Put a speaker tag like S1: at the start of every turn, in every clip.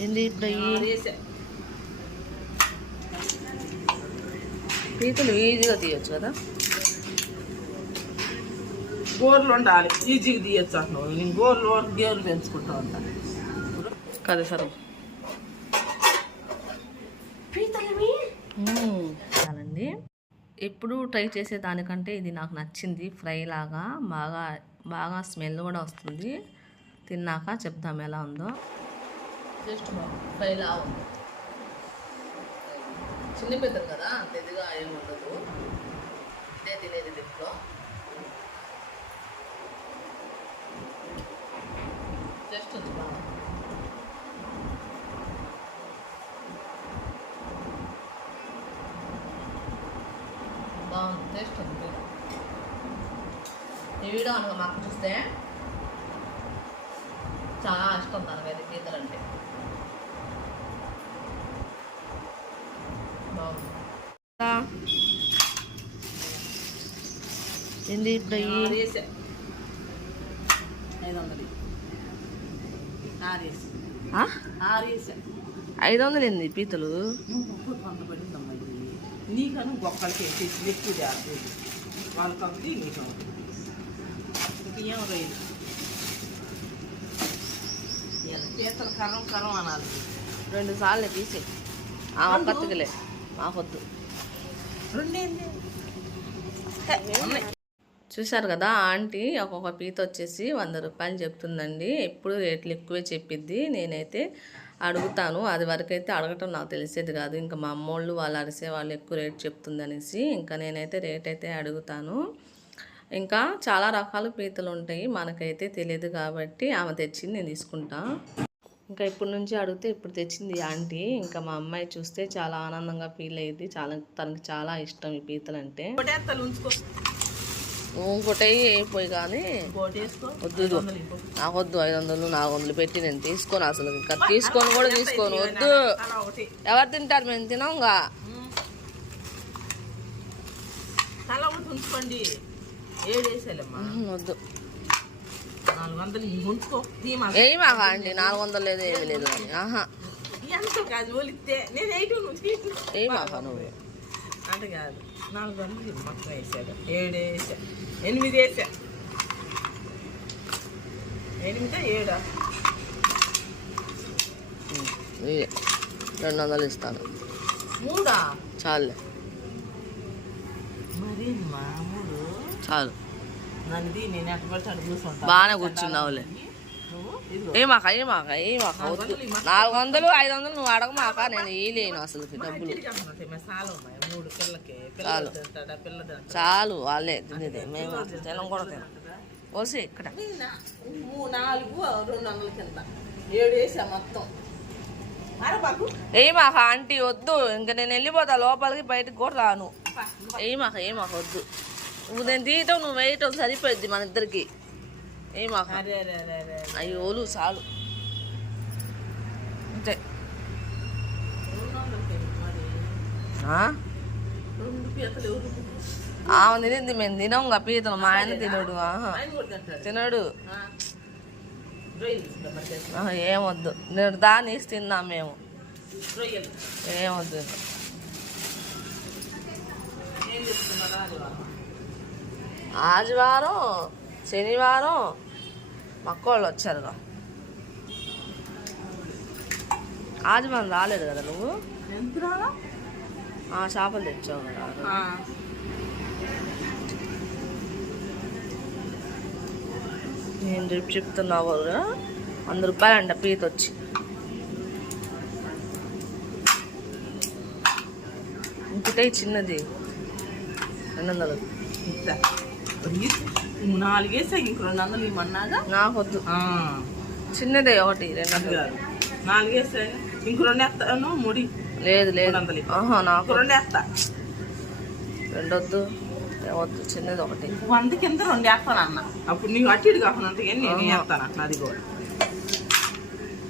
S1: ఏంది ఇప్పుడు పీతలు ఈజీగా తీయొచ్చు కదా?
S2: గోర్లు ఉండాలి. ఈజీగా తీయచ్చు అంటున్నావు. నేను గోర్లు గేర్లు పెంచుకుంటా ఉంటాను
S1: కదా సరే. చాలండి. ఎప్పుడు ట్రై చేసే దానికంటే ఇది నాకు నచ్చింది. ఫ్రై లాగా బాగా బాగా స్మెల్ కూడా వస్తుంది. తిన్నాక చెప్తాం ఎలా ఉందో. జస్ట్ ఫ్రై లాగా ఉంది. చిన్న పెద్దలు కదా అంత ఇదిగా ఏమి ఉండదు. ఇదే తినేది దీంట్లో. జస్ట్ ఉంది బాగా. బాగుంది టేస్ట్ ఉంది. వీడియో అనగా మాకు చూస్తే చాలా ఇష్టం దానికైతే గీతలు అంటే. ఏంది ఇప్పుడు
S2: ఐదు వందలు. ఆరేసి.
S1: ఆ?
S2: ఆరేసా.
S1: ఐదు వందలు ఏంది పీతలు?
S2: నీకను గొప్పలకి తెచ్చి ఎక్కువ వాళ్ళకి నీకు రైలు పీతలు కరం కరం అనాలి.
S1: రెండు సార్లు తీసే ఆ ఒక్కతికిలే మాకొద్దు.
S2: రెండేంది?
S1: చూశారు కదా ఆంటీ ఒక్కొక్క పీత వచ్చేసి వంద రూపాయలు చెప్తుందండి. ఎప్పుడు రేట్లు ఎక్కువే చెప్పిద్ది. నేనైతే అడుగుతాను. అది వరకైతే అడగటం నాకు తెలిసేది కాదు. ఇంకా మా అమ్మోళ్ళు వాళ్ళు అరిసే వాళ్ళు ఎక్కువ రేట్ చెప్తుంది అనేసి ఇంకా నేనైతే రేట్ అయితే అడుగుతాను. ఇంకా చాలా రకాల పీతలు ఉంటాయి. మనకైతే తెలియదు కాబట్టి ఆమె తెచ్చింది నేను తీసుకుంటా. ఇంకా ఇప్పటి నుంచి అడిగితే ఇప్పుడు తెచ్చింది ఆంటీ. ఇంకా మా అమ్మాయి చూస్తే చాలా ఆనందంగా ఫీల్ అయ్యింది. చాలా తనకి చాలా ఇష్టం ఈ పీతలు అంటే
S2: ఒకటేత్తలు ఉంచుకో
S1: ఇంకోటి అయిపోయి కానీ వద్దు. నాకు వద్దు ఐదు వందలు నాలుగు వందలు పెట్టి నేను తీసుకోను అసలు. ఇంకా తీసుకొని కూడా తీసుకోను. వద్దు. ఎవరు తింటారు? మేము తినంగా
S2: ఉంచుకోండి.
S1: వద్దు.
S2: నాలుగు వందలు ఇంక ఉంచుకో. తీమా.
S1: ఏమి మాక అండి నాలుగు వందలు లేదు ఏమి లేదు అని ఆహా. నువ్వు.
S2: అంట కాదు. నాలుగు వందలు ఇది మొత్తం వేసాడు ఏడు వేసా ఎనిమిది వేసా ఎనిమిదా ఏడా.
S1: రెండు వందలు ఇస్తాను.
S2: మూడా?
S1: చాలులే
S2: మరి మామూలు
S1: చాలు. బాగానే కూర్చున్నావులే. ఏ మాక ఏ మాక ఏ మాక వద్దు. నాలుగు వందలు ఐదు వందలు నువ్వు అడగమాక నేను ఇయ్యలేను అసలు డబ్బులు.
S2: తింటాడా
S1: చాలు వాళ్ళే తినేది. మేము తినం కూడా తినం. పోసి ఇక్కడ.
S2: నాలుగు రెండు వందల కింద ఏడు వేసా మొత్తం. అరబాకు
S1: ఏ మాక ఆంటీ వద్దు. ఇంకా నేను వెళ్ళిపోతా లోపలికి బయటకు కూడా రాను. ఏ మాక ఏ మాక వద్దు. నువ్వు నేను తీయటం నువ్వు వేయటం సరిపోద్ది మన ఇద్దరికి. ఏ మాక
S2: అరే అరే అరే అరే
S1: అయ్యోలు చాలు. అంతే. ఆమె తినింది మేము తినం ఇంకా పీతలు. మా ఆయన తినడు తినడు. ఏమొద్దు. నేను దాన్ని తిన్నాం మేము. ఏమొద్దు.
S2: ఏం?
S1: ఆదివారం శనివారం మక్కోళ్ళు వచ్చారుగా ఆదివారం రాలేదు కదా నువ్వు? చేపలు తెచ్చావు కదా. నేను రేపు చెప్తున్నావు కదా వంద రూపాయలు అంట పీత వచ్చి ఇంకటే చిన్నది. రెండు వందలు.
S2: ఇంత. రొయ్య. ఇంక ఇంక రెండు వందలు ఇవ్వమన్నాగా?
S1: నాకొద్దు. చిన్నదే ఒకటి రెండు వందలు.
S2: కాదు. నాలుగు వేసా ఇంక రెండు వేస్తాను ముడి.
S1: లేదు లేదు. నాకు
S2: ఇంక రెండు వేస్తా.
S1: రెండొద్దు ఏమొద్దు చిన్నది ఒకటి.
S2: వంద కింద రెండు వేస్తాను అన్న. అప్పుడు నీకు అటు ఇటు కాకుండా నేను వేస్తాను అట్లా అది కూడా.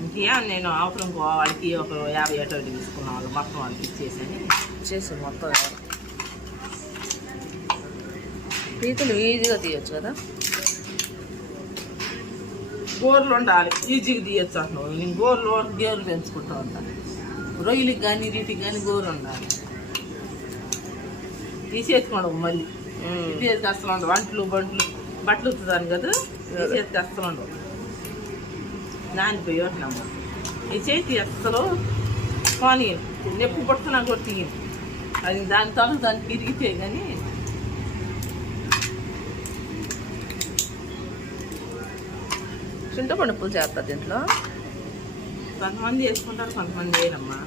S2: ఇంకేం నేను అవసరం వాళ్ళకి ఒక యాభై ఏటో ఒకటి తీసుకున్న వాళ్ళు మొత్తం వాళ్ళకి ఇచ్చేసాను
S1: చేసి మొత్తం పీతలు ఈజీగా తీయొచ్చు కదా?
S2: గోర్లు ఉండాలి. ఈజీగా తీయచ్చు అంటున్నావు. నేను గోర్లు గేర్లు పెంచుకుంటూ ఉంటాను రొయ్యలకి కానీ వీటికి కానీ గోరు ఉండాలి. తీసేసుకోండి మళ్ళీ. తీసేసి అసలు ఉండవు వంటలు బంట్లు బట్టలు ఉతుదాను కదా? తీసేసి అసలు ఉండవు నానిపోయి ఉంటున్నాము. ఈ చేతి అస్సలు పోనీ నొప్పి పడుతున్నా కూడా తీయను. అది దాని తల దాన్ని తిరిగితే కానీ
S1: చింతపండు పులుసు చేస్తారు దీంట్లో.
S2: కొంతమంది వేసుకుంటారు కొంతమంది వేయరమ్మా.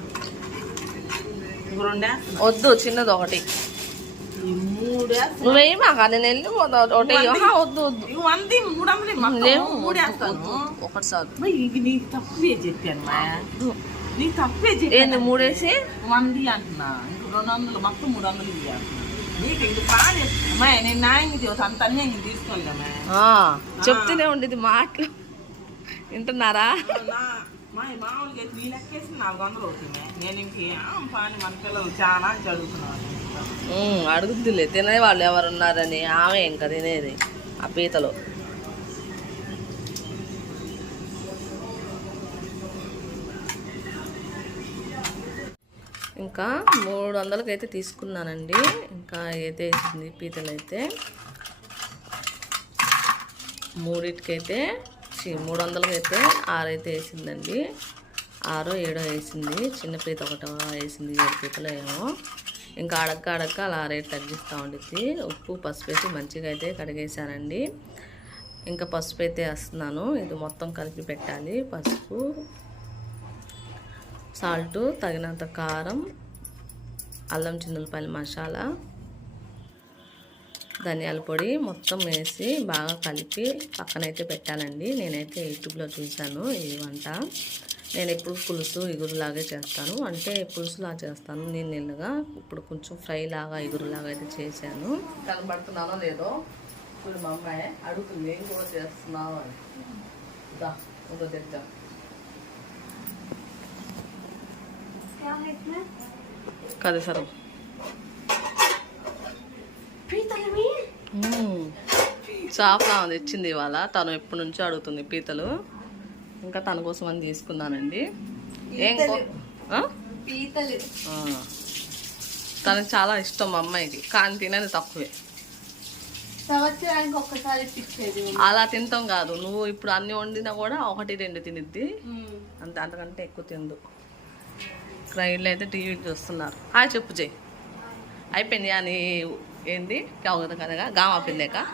S2: ఇంక.
S1: వద్దు చిన్నది ఒకటి.
S2: ఈ మూడు వేస్తున్నా.
S1: నువ్వేం మాకు నేను వెళ్ళి ఒకటి వద్దు వద్దు.
S2: ఇవి వంది మూడు అమ్మలే మొత్తం
S1: లేవు.
S2: మూడు వేస్తాను.
S1: ఒకటి
S2: ఇంక నీకు తక్కువే చెప్పాను తక్కువే చెప్పాను.
S1: ఏంది మూడేసి
S2: వంది అంటున్నా. ఇంక రెండు వందలు మొత్తం మూడు వందలు ఇవి అంటున్నా. నీకు ఇంక నేను చేసి అంత తీసుకోలేదమ్మా
S1: ఆ, చెప్తూనే ఉండేది మాటలు. వింటున్నారా
S2: మా మామూలుగా అయితే నీ లెక్కేసి నాలుగు వందలు అవుతుంది నేను ఇంక ఏం పని మన పిల్లలు చాలా చదువుతున్నాను
S1: ఉమ్, అడుగుద్దులే. తినే వాళ్ళు ఎవరున్నారని? ఆమె ఇంకా తినేది ఆ పీతలు. ఇంకా మూడు వందలకి అయితే తీసుకున్నానండి. ఇంకా అయితే వేసింది పీతలు అయితే మూడింటికైతే ఛీ, మూడు వందలకైతే ఆరైతే వేసిందండి. ఆరో ఏడో వేసింది. చిన్న పీత ఒకటో వేసింది ఏడు పీతలు ఏమో. ఇంకా అడక్క అడక్క అలా రేట్ తగ్గిస్తూ ఉండిద్ది. ఉప్పు పసుపు వేసి మంచిగా అయితే కడిగేసానండి ఇంకా పసుపు అయితే వేస్తున్నాను. ఇది మొత్తం కలిపి పెట్టాలి. పసుపు సాల్ట్ తగినంత కారం అల్లం చిన్నులపల్లి మసాలా ధనియాల పొడి మొత్తం వేసి బాగా కలిపి పక్కనైతే పెట్టాలండి. నేనైతే యూట్యూబ్లో చూశాను ఈ వంట. నేను ఎప్పుడు పులుసు ఇగురులాగే చేస్తాను. అంటే పులుసులా చేస్తాను. నేను నిన్నగా ఇప్పుడు కొంచెం ఫ్రై లాగా ఇగురులాగా అయితే చేశాను. కనబడుతున్నానో లేదో ఇప్పుడు మా అమ్మాయి అడుగుతుంది ఏం కూడా చేస్తున్నావు అని. దా ఉందో తెచ్చా కదా సరే. చాప తెచ్చింది ఇవాళ. తను ఎప్పటి నుంచో అడుగుతుంది పీతలు. ఇంకా తన కోసం అని తీసుకున్నానండి ఏం?
S3: పీతలు.
S1: తనకు చాలా ఇష్టం మా అమ్మాయికి. కానీ తినేది తక్కువే.
S3: సంవత్సరానికి ఒక్కసారి ఇప్పించేది
S1: అలా తింటాం కాదు. నువ్వు ఇప్పుడు అన్ని వండినా కూడా ఒకటి రెండు తినిద్ది. అంత అంతకంటే ఎక్కువ తిందు. క్రైడ్లో అయితే టీవీ చూస్తున్నారు. హాయ్ చెప్పు జై. అయిపోయింది అని ఏంది? కావుదా కదగా గామ పిందేక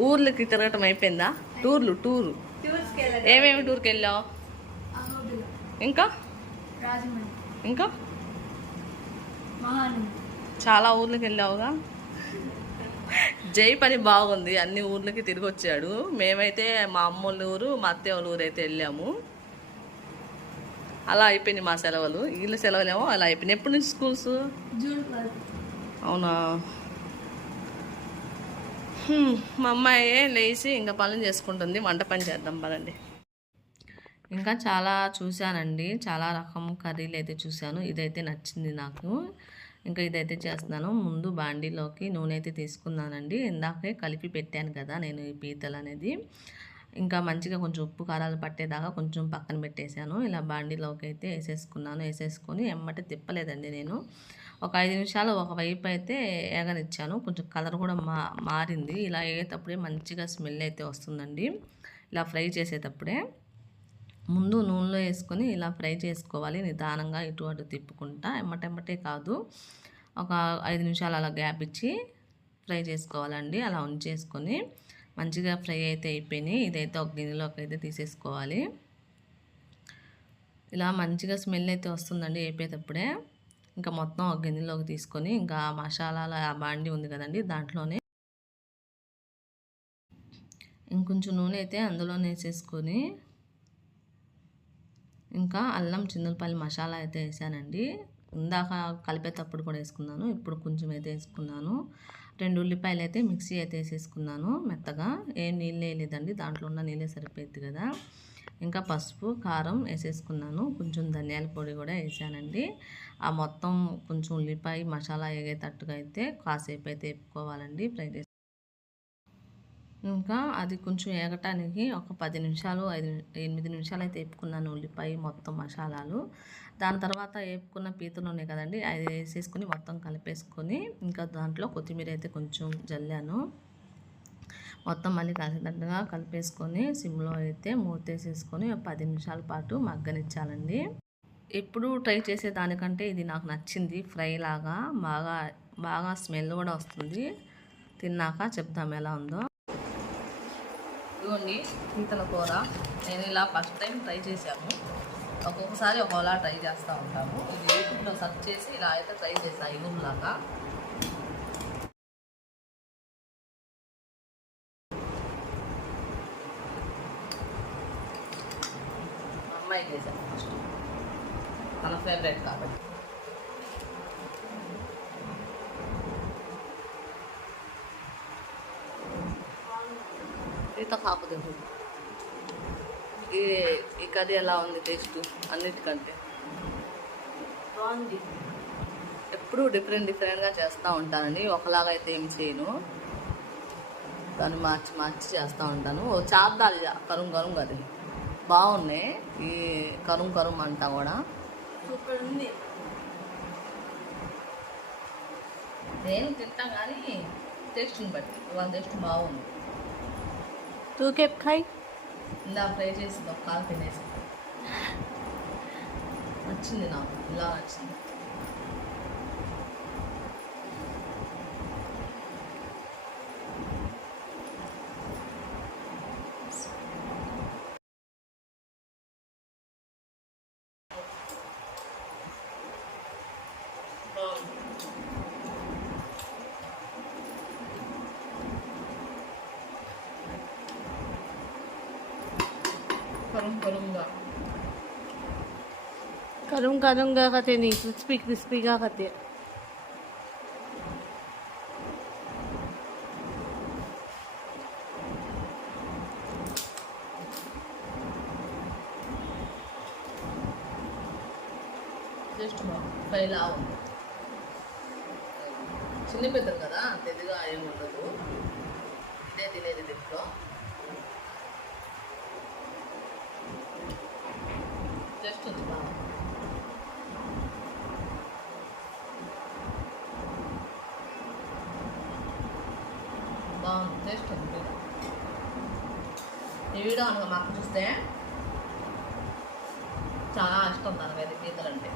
S1: ఊర్లకి తిరగటం అయిపోయిందా? టూర్లు టూరు. ఏమేమి టూర్కి వెళ్ళావు? ఇంకా? ఇంకా? చాలా ఊర్లకి వెళ్ళావుగా? జై పని బాగుంది. అన్ని ఊర్లకి తిరిగి వచ్చాడు మేమైతే మా అమ్మోళ్ళ ఊరు మా అత్తయ్య వాళ్ళ ఊరు అయితే వెళ్ళాము. అలా అయిపోయినాయి మా సెలవులు. వీళ్ళ సెలవులేమో అలా అయిపోయినాయి. ఎప్పటి నుంచి స్కూల్స్?
S3: June twelfth.
S1: అవునా? మా అమ్మాయి లేచి ఇంకా పనులు చేసుకుంటుంది. వంట పని చేద్దాం పదండి. ఇంకా చాలా చూశానండి. చాలా రకం కర్రీలు అయితే చూశాను. ఇదైతే నచ్చింది నాకు. ఇంకా ఇదైతే చేస్తున్నాను. ముందు బాండీలోకి నూనె అయితే తీసుకున్నానండి. ఇందాకే కలిపి పెట్టాను కదా నేను ఈ పీతలు అనేది. ఇంకా మంచిగా కొంచెం ఉప్పు కారాలు పట్టేదాకా కొంచెం పక్కన పెట్టేశాను. ఇలా బాండీలోకి అయితే వేసేసుకున్నాను. వేసేసుకొని ఎమ్మటే తిప్పలేదండి నేను. ఒక ఐదు నిమిషాలు ఒక వైపు అయితే ఏగనిచ్చాను కొంచెం కలర్ కూడా మా మారింది. ఇలా వేగేటప్పుడే మంచిగా స్మెల్ అయితే వస్తుందండి. ఇలా ఫ్రై చేసేటప్పుడే ముందు నూనెలో వేసుకొని ఇలా ఫ్రై చేసుకోవాలి. నిదానంగా ఇటు అటు తిప్పుకుంటా. ఎమ్మటెమ్మటే కాదు. ఒక ఐదు నిమిషాలు అలా గ్యాప్ ఇచ్చి ఫ్రై చేసుకోవాలండి. అలా ఉంచేసుకొని మంచిగా ఫ్రై అయితే అయిపోయినాయి. ఇదైతే ఒక గిన్నెలోకి అయితే తీసేసుకోవాలి. ఇలా మంచిగా స్మెల్ అయితే వస్తుందండి. వేపేటప్పుడే ఇంకా మొత్తం ఒక గిన్నెలోకి తీసుకొని ఇంకా మసాలాల బాండి ఉంది కదండి దాంట్లోనే ఇంకొంచెం నూనె అయితే అందులోనే వేసేసుకొని ఇంకా అల్లం చిందులపల్లి మసాలా అయితే వేసానండి. ఇందాక కలిపేటప్పుడు కూడా వేసుకున్నాను ఇప్పుడు కొంచెం అయితే వేసుకున్నాను. రెండు ఉల్లిపాయలు అయితే మిక్సీ అయితే వేసేసుకున్నాను మెత్తగా. ఏం నీళ్ళు వేయలేదండి దాంట్లో ఉన్న నీళ్ళే సరిపోయింది కదా. ఇంకా పసుపు కారం వేసేసుకున్నాను. కొంచెం ధనియాల పొడి కూడా వేసానండి. ఆ మొత్తం కొంచెం ఉల్లిపాయ మసాలా వేగేటట్టుగా అయితే కాసేపు అయితే వేపుకోవాలండి ఫ్రై చేసి. ఇంకా అది కొంచెం ఏగటానికి ఒక పది నిమిషాలు ఐదు ఎనిమిది నిమిషాలు అయితే వేపుకున్నాను ఉల్లిపాయ మొత్తం మసాలాలు. దాని తర్వాత వేపుకున్న పీతలు ఉన్నాయి కదండి అది వేసేసుకొని మొత్తం కలిపేసుకొని ఇంకా దాంట్లో కొత్తిమీర అయితే కొంచెం జల్లాను. మొత్తం మళ్ళీ కలిసేటట్టుగా కలిపేసుకొని సిమ్లో అయితే మూతేసేసుకొని పది నిమిషాల పాటు మగ్గనిచ్చాలండి. ఎప్పుడు ట్రై చేసే దానికంటే ఇది నాకు నచ్చింది. ఫ్రై లాగా బాగా బాగా స్మెల్ కూడా వస్తుంది. తిన్నాక చెప్దాం ఎలా ఉందో. ఇదిగోండి పీతల కూర. నేను ఇలా ఫస్ట్ టైం ట్రై చేశాను. ఒక్కొక్కసారి ఒకలా ట్రై చేస్తూ ఉంటాము. ఇది యూట్యూబ్లో సెర్చ్ చేసి ఇలా అయితే ట్రై చేసాను ఇగురులాగా మా అమ్మాయి చేశాను ఫస్ట్ ఫేవరెట్ కాబట్టి. కాపుదేవు ఈ ఈ కర్రీ ఎలా ఉంది టేస్ట్? అన్నిటికంటే.
S3: బాగుంది.
S1: ఎప్పుడు డిఫరెంట్ డిఫరెంట్గా చేస్తూ ఉంటానండి ఒకలాగా అయితే ఏం చేయను. దాన్ని మార్చి మార్చి చేస్తూ ఉంటాను. ఓ చార్దాలి కరుం కరుం అది బాగున్నాయి. ఈ కరుం కరుం అంతా కూడా.
S3: సూపర్ ఉంది
S1: నేను తింటాం కానీ టేస్ట్ని బట్టి వాళ్ళ టేస్ట్ బాగుంది.
S3: టూ కేప్ ఖాయ్
S1: ఇలా ఫ్రై చేసి ఒక కాల్ తినేసి. వచ్చింది నాకు ఇలా వచ్చింది కరుం కరుంగా
S3: करूँ करूँगा कहते नहीं क्रिस्पी क्रिस्पी का कहते
S1: జస్ట్ ఫ్రైలా ఉంది చిన్న పెద్దలు కదా పెద్దగా ఏమి ఉండదు ఇదే తినేది దీంట్లో జస్ట్ ఉంది బాగా బాగుంది టేస్ట్ ఉంది ఈ వీడియో అనుకో మాకు చూస్తే చాలా ఇష్టం దానికైతే పీతలు అంటే